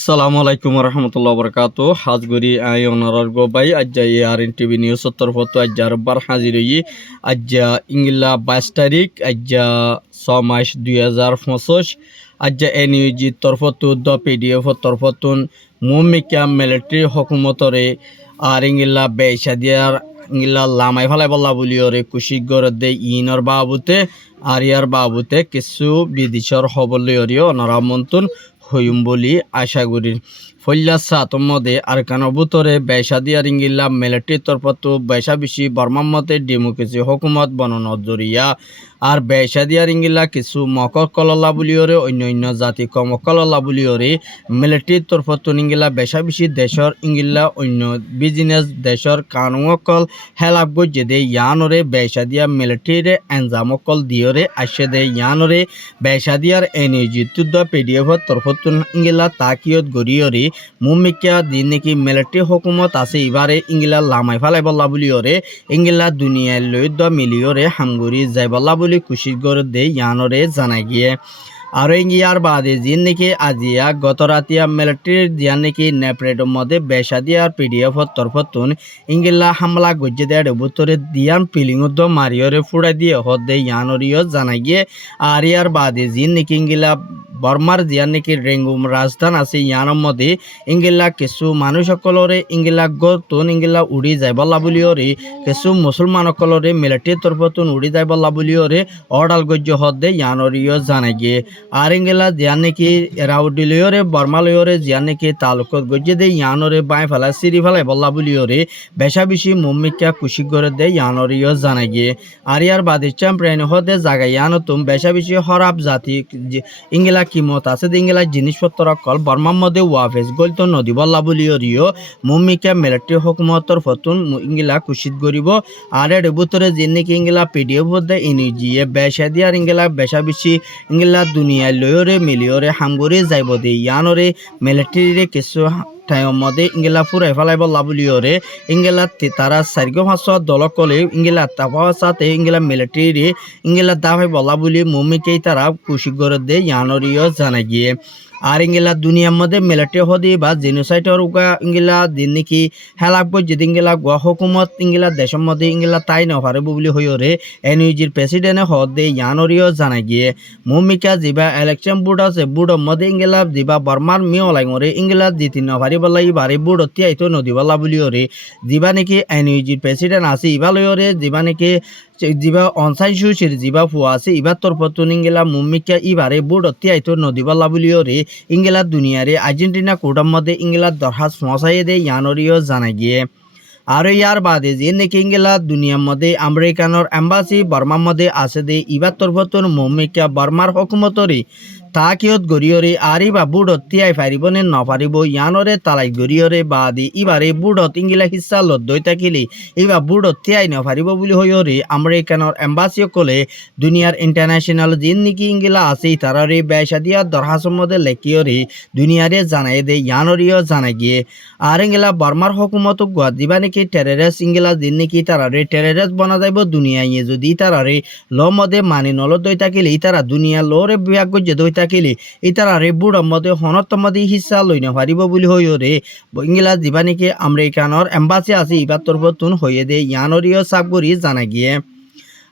আসসালামু আলাইকুম রহমতুল্লাহ বরকাত হাজগুড়ি আই অনারর গোবাই আজ্জা ARN টিভি নিউজ তরফত আজ্জা রব্বার হাজির হই আজ্জা ইংলা 22 তারিখ আজ্জা 6 মাস 2025 আজ্জা এনইউজি তরফত দ PDF তরফতুন মুমিকা মিলিটারি হকুমতরে আর ইংলা বেশাদিয়ার ইংলা লামাই ফেলাই বল্লা বলিওরে কুশিক গরদে ইনর বাবুতে আর ইয়ার বাবুতে কিছু বিদেশর হবলিয়রিও নরামন্তন হইম বলি আশা করি ফল্লা সাতম মধ্যে আরকানের ভিতরে বেসাদিয়া রিঙ্গিল্লা মিলিটারি তরফত বেসা বেশি বর্মামতে ডেমোক্রেসি হকুমত বননত জরিয়া আর বেসাদিয়া রিঙ্গিল্লা কিছু মকর কললা বুলিওরে অন্য জাতি কমকললা বুলিওরে মিলিটারি তরফত নিঙ্গিল্লা বেসা বেশি দেশর ইঙ্গিল্লা অন্য বিজনেস দেশর কানুকল হেলাপ গজ্জে দে ইয়ানরে বেসাদিয়া মিলিটারিরে এনজামকল দিয়রে আসে দে ইয়ানরে বেসাদিয়ার এনইজি তুদ্দ PDF তরফত ইঙ্গিলা তাকিয়ত গড়িয়রে মুমিকা দিন নাকি মিলিটারি হকুমত আছে এবারে ইঙ্গিলা লামাই ফেলাই বল্লা বুলিওরে ইঙ্গিলা দুনিয়ায় লৈ দ মিলিয়রে হামগুড়ি যাই বল্লা বুলি খুশি করে দে ইয়ানরে জানাই গিয়ে আর ইয়ার বাদে যিন নাকি আজিয়া গত রাতিয়া মিলিটারির দিয়ান নাকি নেপ্রেডের মধ্যে বেসাদিয়ার PDF তরফতুন ইঙ্গিলা হামলা গজ্জে দেয় বুতরে দিয়ান পিলিংদ মারিয়রে ফুড়া দিয়ে হদে ইয়ানরিও জানাই গিয়ে আর ইয়ার বাদে যিন নাকি ইঙ্গিলা বর্মার দিয়ান নাকি রেঙ্গুম রাজধান আছে ইয়ানোর মধ্যে ইঙ্গিলা কিছু মানুষ সকলরে ইঙ্গিলা গতুন ইঙ্গিলা উড়ি যায় বল্লা বুলিওরে কিছু মুসলমান সকলরে মিলিটারি তরফতুন উড়ি যায় বল্লা বুলিওরে অর্ডাল গজ্জ হদে ইয়ানরিও জানাই গিয়ে আর ইঙ্গিলা জিয়ান নাকি রাউডিলিওরে বর্মালয়রে জিয়ান নাকি তালুকত গজ্জে দে ইয়ানরে বাই ফেলা সিরি ফেলাই বল্লা বুলিওরে বেশা বেশি মুম্মিকা কুশি করে দে ইয়ানরিও জানাই গিয়ে আর ইয়ার বাদে চ্যাম্পিয়ন হদে জায়গায় ইয়ানতুম বেশা বেশি হরাব জাতি ইঙ্গিলা কিমত আছে ইঙ্গিলা জিনিসপত্র কল বর্মার মধ্যে ওয়াফেস গলত নদী বল্লা বুলিওরিও মুম্মিকা মিলিটারি হকুমতর ফতুন ইঙ্গিলা কুশিত গরিব আর এর ভিতরে যিনি নাকি ইঙ্গিলা PDF হদে ইনিজিয়ে বেশা দিয়ার ইঙ্গিলা বেশা বেশি ইঙ্গিলা দুনিয়ায় লয়রে মিলিয়রে হামগরে যাইব দে ইয়ানরে মিলিটারিরে কিছু টাইম মধ্যে ইঙ্গিলা ফুরাই ফেলাই বল্লা বুলিওরে ইঙ্গিলা তারা 4-5 দল কলে ইঙ্গিলা তাপাওয়ার সাথে ইঙ্গিলা মিলিটারি ইঙ্গিলা দাফাই বল্লা বুলি মুমিকেই তারা খুশি করে দে ইয়ানরিও জানা গিয়ে আর ইঙ্গিলা দুনিয়ার মধ্যে মিলিটারি হদি বা জেনোসাইডর উগা ইঙ্গিলা দিন নাকি হেলাক যদি ইঙ্গিলা গোয়া হকুমত ইঙ্গিলা দেশের মধ্যে ইঙ্গিলা তাই নপারিব বুলি হইরে এনইউজির প্রেসিডেন্টে হদে ইয়ানরিও জানা গিয়ে মুমিকা যিবা ইলেকশন বোর্ড আছে বোর্ডের মধ্যে ইঙ্গিলা যিবা বর্মার মিয়লাইমরে ইঙ্গিলা জিতি নপারিব ইবারে বোর্ড তিয়াইতো নদীবালা বুলিওরে যিবা নাকি এনইউজির প্রেসিডেন্ট আছে ইবালয়রে যিবা নাকি যিবা অনসাইন সুশির যিবা ফুয়া আছে ইবার তরফতুন ইঙ্গিলা মুমিকা ইবারে বোর্ড তিয়াইতো নদীবালা বুলিওরে ইঙ্গিলা দুনিয়ারে আর্জেন্টিনা কোর্টের মধ্যে ইঙ্গিলা দরখাস্ত পৌঁছাইয়ে দে ইয়ানরিও জানা গিয়ে আর ইয়ার বাদে যে নাকি ইঙ্গিলা দুনিয়ার মধ্যে আমেরিকানোর এম্বাসি বর্মার মধ্যে আছে দে ইবার তরফতুন মুমিকা বর্মার হকুমতরে তাকিয়ত গড়িয়রে আর ইবা বুড়ত তিয়াই ফারিব নে নপারিব ইয়ানরে তালাই গড়িয়রে বাদি ইবারে বুড়ত ইঙ্গিলা হিস্সা লদ্দই থাকিলে ইবা বুড়ত তিয়াই নপারিব বুলি হইরে আমেরিকানোর এম্বাসি কলে দুনিয়ার ইন্টারন্যাশনাল জিন নিকি ইঙ্গিলা আছে তারারে বেসাদিয়া দরখাস্তের মধ্যে লেখিয়রে দুনিয়ারে জানাই দে ইয়ানরিও জানা গিয়ে আর ইঙ্গিলা বর্মার হকুমত গুয়া দিবা নাকি টেররিস্ট ইঙ্গিলা জিন নিকি তারারে টেররিস্ট বনা যাইব দুনিয়ায় যদি তারারে ল মধ্যে মানি নলদই থাকিলে তারা দুনিয়া লরে বিভাগ গজ্জে দই থাকিলে ইতারারে বুড়ার মধ্যে হনত মধ্যে হিস্সা লই নারিব বুলি হইরে ইংলা যিবা নাকি আমেরিকানোর এম্বাসি আছে ইবার তরফতুন হইয়ে দে ইয়ানরিও সাবগুড়ি জানা গিয়ে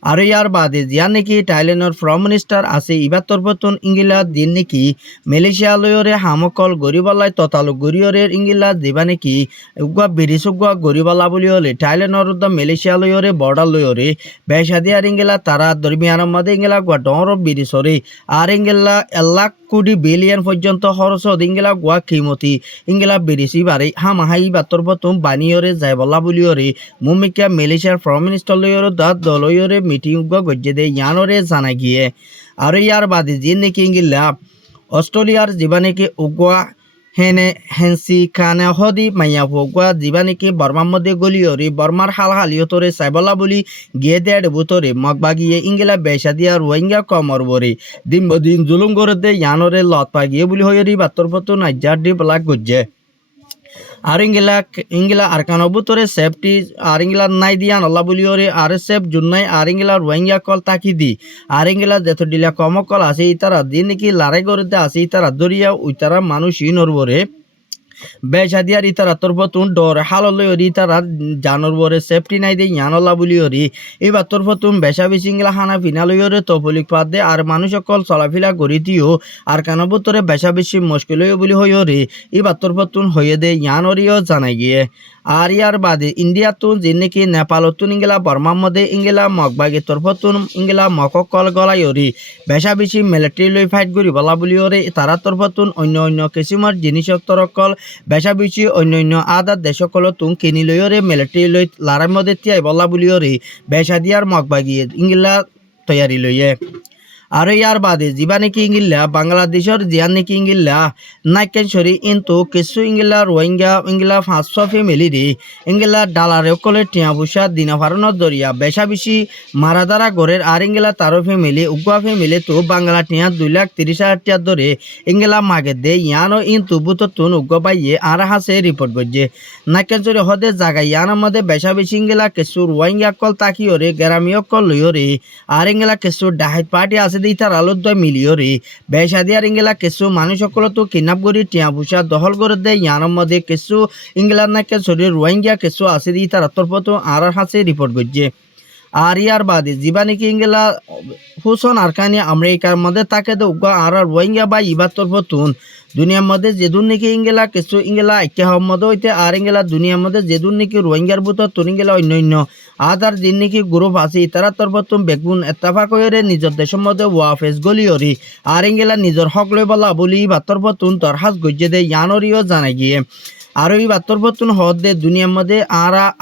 আর ইয়ার বাদে জিয়া নাকি থাইল্যান্ডের প্রাইম মিনিস্টার আছে ইবার তরফতুন ইঙ্গিলা দিন নাকি মালয়েশিয়া লয়রে হামকল গরিবালাই ততালু গরিয়রে ইঙ্গিলা যিবা নাকি উগুয়া বিরিসুগুয়া গরিবালা বুলি হলে থাইল্যান্ডর মালয়েশিয়া লয়রে বর্ডার লয়রে বেসাদিয়ার ইঙ্গিলা তারা দরমিয়ানের মধ্যে ইঙ্গিলা গুয়া ডর বিরিসরে আর ইঙ্গিলা 1 কোটি বিলিয়ন পর্যন্ত খরচ ইঙ্গিলা গুয়া কিমতি ইঙ্গিলা বিরিসি বারে হামাহাই বাতর পতুম বানিয়রে যাই বলা বুলিয়রে মুমিকা মালয়েশিয়ার প্রাইম মিনিস্টার লয়রে দলয়রে মিটিং গজ্জে দে ইয়ানরে জানা গিয়ে আর ইয়ার বাদে যে নাকি ইঙ্গিলা অস্ট্রেলিয়ার যিবা নাকি উগুয়া হেন্সি খানে হদি মাইয়া ফুগুয়া যিবা নাকি বর্মার মধ্যে গলিয়রে বর্মার হালিয়তরে সাইবলা বলি গিয়ে দেড় বুতরে মগবাগিয়ে ইঙ্গিলা বেসাদিয়া রোহিঙ্গা কমর বরে দিন জুলুম করে দে ইয়ানরে লত পা গিয়ে বুলি হইরি বাতর পতো নাইজার দি বলা গজ্জে আর ইংলা আরকানো বুতরে সেফটি আর ইংলা নাই দিয়ান আল্লাহ বলিওরে আর সেফ জুন্নাই আর ইংলা রোহিঙ্গা কল তাকি দি আর ইংলা যেত ডিলা কমকল আছে ইতারা দিন নাকি লড়াই করতে আছে ইতারা দরিয়া উইতারা মানুষ নরবরে বেসাদিয়ার ইতারা তরফতুন ডর হাললৈ ইতারা জানর বরে সেফটি নাই দে ইয়ানলা বলিওরি এবার তরফতুন বেসা বেশিংলা হানা ফিনালয়রে তফলিক পাদ দে আর মানুষ সকল চলাফিলা করি দিও আর কানো বুতরে বেসা বেশি মুশকিল বলি হইরে এবার তরফতুন হয়ে দে ইয়ানরিও জানাই গিয়ে আর ইয়ার বাদে ইন্ডিয়াতুন যে নাকি নেপালতুন ইংলা বর্মার মধ্যে ইংলা মগবাগি তরফতুন ইংলা মককল গলাইরি বেসা বেশি মিলিটারি লই ফাইট করি বলা বলিওরে তারা তরফতুন অন্য অন্য কিসিমৰ জিনিসর তরকল বেসা বেশি অন্য আদার দেশকলতুন কিনি লইরে মিলিটারি লই লারার মধ্যে তিয়াই বলা বলিওরে বেসা দিয়ার মগবাগি ইংলা তৈয়ারি লইয়ে আর ইয়ার বাদে যিবা নাকি ইংলা বাংলাদেশের জিয়ান নাকি ইংলা নাইকেশ্বরী কিন্তু কিছু ইংলা রোহিঙ্গা ইংলা 500 ফ্যামিলি রে ইংলা ডালারে কলে টিয়া পয়সা দিনা ফারণত দরিয়া বেসা বেশি মারাদারা গড়ের আর ইংলা তারো ফ্যামিলি উগুয়া ফ্যামিলি তো বাংলা টিয়া 2,30,000 টাকা ধরে ইংলা মাগে দে ইয়ানো ইন্তু বুততুন উগুয়া পাইয়ে আর হাসে রিপোর্ট করছে নাইকেশ্বরী হদে জায়গা ইয়ানোর মধ্যে বেসা বেশি ইংলা কিছু রোহিঙ্গা কল তাকিওরে গ্রামীয় কল লইরে আর ইংলা কিছু ডাহাইত পার্টি আছে ইতার আলোদ্য মিলিয়রে বেসা দিয়ার ইংলা কিছু মানুষ সকল তো কিডন্যাপ করি টিয়া পয়সা দখল করে দেয় ইয়ানোর মধ্যে কিছু ইংলার নাকে শরীর রোহিঙ্গা কিছু আছে ইতার তরফত আর হাসে রিপোর্ট করছে আর ইয়ার বাদে যিবা নাকি ইংলা হুসন আরকানি আমেরিকার মধ্যে তাকে তো আর রোহিঙ্গা বা ইবার তরফতুন দুনিয়ার মধ্যে যেদুন নাকি ইংলা কিছু ইংলা ঐক্য মধ্যে হইতে আর ইংলা দুনিয়ার মধ্যে যেদুন নাকি রোহিঙ্গার বুতর তুন ইংলা অন্য আদার দিন নাকি গ্রুপ আছে তারা তরফতুন বেগুন এত্তাফাক হয়ে নিজের দেশের মধ্যে ওয়াফেস গলিয়রি আর ইংলা নিজের হক লই বলা বলি বা তরফতুন তরহাস গজ্জে দে ইয়ানরিও জানাই গিয়ে আর এই বাত্তরপতুন হদে দুনিয়ার মধ্যে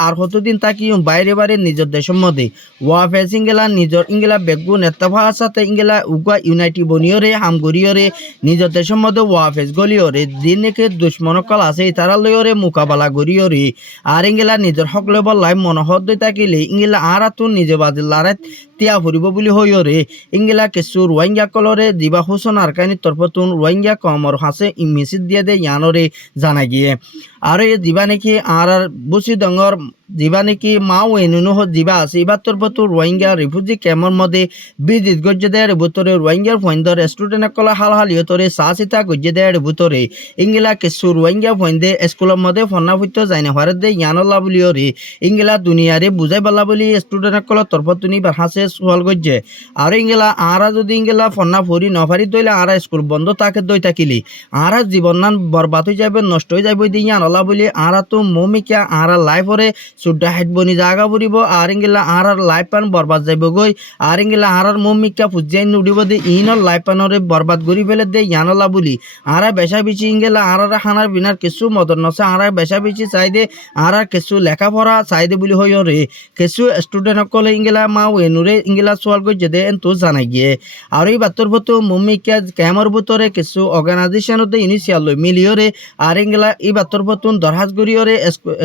আর কতদিন তাকি বাইরে নিজের দেশের মধ্যে ওয়াফেস ইংলা নিজের ইংলা বেগুন এত্তাফা সাথে ইংলা উগুয়া ইউনাইটি বনিয়রে হামগরিয়রে নিজের দেশের মধ্যে ওয়াফেস গলিয়রে দিন নাকি দুশ্মনকল আছে তারা লইরে মোকাবেলা গরিয়রে আর ইংলা নিজের হক লই বলাই মনোহদ তাকিলে ইংলা আর তুন নিজে বাদে লড়াই তিয়া ফুরিব বলি হইরে ইংলা কিছু রোহিঙ্গা কলরে দিবা হুসন আরকানি তরফতুন রোহিঙ্গা কমর হাসে মেসেজ দিয়ে দে ইয়ানরে জানা গিয়ে আর এই দিবা নাকি আর বুসি ডঙর যিবা নাকি মাও এনুনো যিবা আছে এবার তরফতো রোহিঙ্গা রিফিউজি ক্যাম্পর মধ্যে বিদিত গজ্জে দেয় বুতরে রোহিঙ্গার ফৈন্দর স্টুডেন্ট কলা হাল ইয়তরে সাচিতা গজ্জে দেয় বুতরে ইংলা কিছু রোহিঙ্গা ফৈন্দে স্কুলের মধ্যে ফন্না ফুট যায় না ভারত দে ইয়ানল্লা বলিওরে ইংলা দুনিয়ারে বুঝাই পালা বলি স্টুডেন্ট কলা তরফতুনি হাসে সোয়াল গজ্জে আর ইংলা আরা যদি ইংলা ফন্না ফুরি নফারি দইলে আরা স্কুল বন্ধ তাকে দই থাকিলি আরা জীবন নান বরবাদ হয়ে যাবে নষ্ট হয়ে যাবে দিয়ে ইয়ানল্লা বলি আরা তো মমিকা আরা লাইফরে সুড্ডা হেড বনি জায়গা বুড়িব আর ইংলা আর লাইফ পান বরবাদ যাইব গই আর ইংলা আর মমিকা ফুজাই নুড়িব দে ইনর লাইফ পানরে বরবাদ করি ফেলে দে ইয়ানলা বলি আর বেসা বিচি ইংলা আর খানার বিনার কিছু মদন নছে আর বেসা বিচি চাই দে আর কিছু লেখাপড়া চাই দে বলি হই রে কিছু স্টুডেন্ট সকলে ইংলা মাও এনুরে ইংলা সোয়াল গই যে দে তো জানাই গিয়ে আর এই বাতর ভতো মমিকা ক্যামর ভিতরে কিছু অর্গানাইজেশনতে ইনিশিয়াল লই মিলিয়রে আর ইংলা এই বাতর ভতুন দরহাজ করিয়রে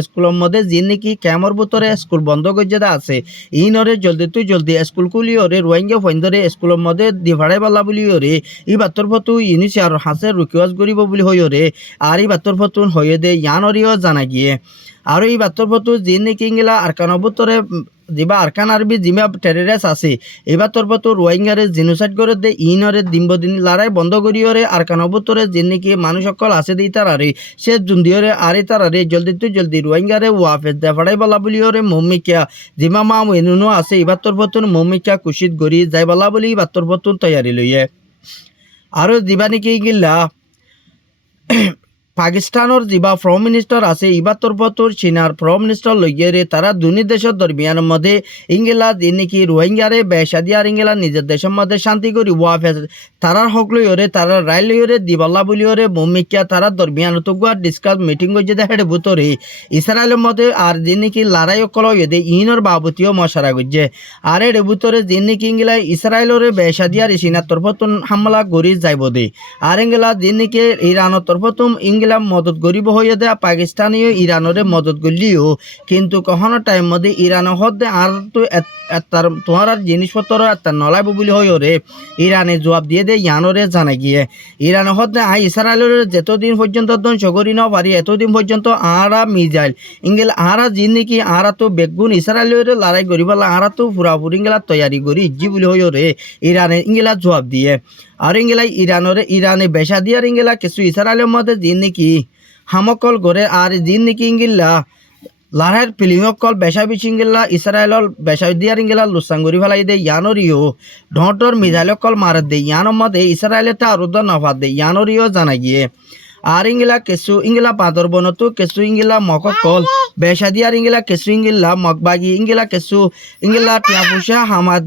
স্কুলের মধ্যে যে নাকি ক্যামর ভিতরে স্কুল বন্ধ গজ্জে আছে ইনরে জলদি স্কুল খুলিয়রে রোহিঙ্গা ফৈন্দরে স্কুলের মধ্যে দিভাড়াই পালা বলিয়রে এই বাতর ভতু ইনিশিয়াল হাসে রিকোয়েস্ট করিব বলি হইরে আর এই বাতর ভতুন হয়ে দে ইয়ানরিও জানা গিয়ে আর এই বাতর ভতু যে নাকি ইংলা আরকানো ভিতরে যিবা আরকান আরবি যিবা টেররিস্ট আছে এবার তরফতো রোহিঙ্গারে জেনোসাইড করে দে ইনরে দিন লড়াই বন্ধ করিয়রে আরকান ভিতরে যে নাকি মানুষ সকল আছে দি তারারে সে জুন্দিয়রে আরে তারারে জলদি রোহিঙ্গারে ওয়াফেস দে ফাড়াই বলা বলিয়রে মমিকা যিমা মা এনুনো আছে এবার তরফতো মমিকা কুশিত গরি যাই বলা বলি এবার তরফতো তৈয়ারি লইয়ে আৰু যিবা নাকি গিলা পাকিস্তানের যিবা প্রাইম মিনিস্টার আছে ইবার তরফতর চীনার প্রাইম মিনিস্টার লইয়েরে তারা দুনি দেশের দরমিয়ানের মধ্যে ইংলা যে নাকি রোহিঙ্গারে বেসা দিয়ার ইংলা নিজের দেশের মধ্যে শান্তি করি ওয়াফেস তারার হক লইরে তারা রায় লইরে দিবাল্লা বলিওরে মমিকা তারা দরমিয়ান তো গুয়া ডিসকাস মিটিং করছে দেখে ভিতরে ইসরায়েলের মধ্যে আর যে নাকি লড়াই কল দে ইনর বাবতীয় মশারা করছে আর এর ভিতরে যে নাকি ইংলা ইসরায়েলের বেসা দিয়ার চীনার তরফতন হামলা করি যাইব দে আর ইংলা যে নাকি ইরানের তরফতুম ইংলা মদত গরিব হয়ে দেয় পাকিস্তানিও ইরানরে মদত করলিও কিন্তু কখনো টাইম মধ্যে ইরান হদ্দে আর তো তার তোমার আর জিনিসপত্র তার নলাইব বলি হয় রে ইরানে জবাব দিয়ে দে ইয়ানরে জানা গিয়ে ইরান হদ্দে ইসরায়েলের যতদিন পর্যন্ত ধ্বংস করি না পারি এতদিন পর্যন্ত আরা মিজাইল ইংলা আরা জিন্দিকি আরা তো বেগুন ইসরায়েলের লড়াই করি বলা আরা তো পুরাপুরি ইংলা তৈয়ারি করি জি বলি হয় রে ইরানে ইংলা জবাব দিয়ে আর ইংলা ইরানে বেসা দিয়ে আর ইংলা কিছু ইসরায়েলের মধ্যে জিন্দিকি হামকল করে আর জিন্দিকি ইংলা লাহের পিলিমকল বেসা বিচিংগিল্লা ইসরায়েলর বেসা দিয়ার ইংলা লুসাঙ্গুরি ফেলাই দে ইয়ানরিও ঢটর মিজাইলকল মারে দে ইয়ানোর মধ্যে ইসরায়েলের তা আরুদ্ধ নফাত দে ইয়ানরিও জানা গিয়ে আর ইংলা কেসু ইংলা পাদর বনতো কেসু ইংলা মককল বেসা দিয়ার ইংলা কেসু ইংলা মগবাগি ইংলা কেসু ইংলা টিয়া পুষা হামাদ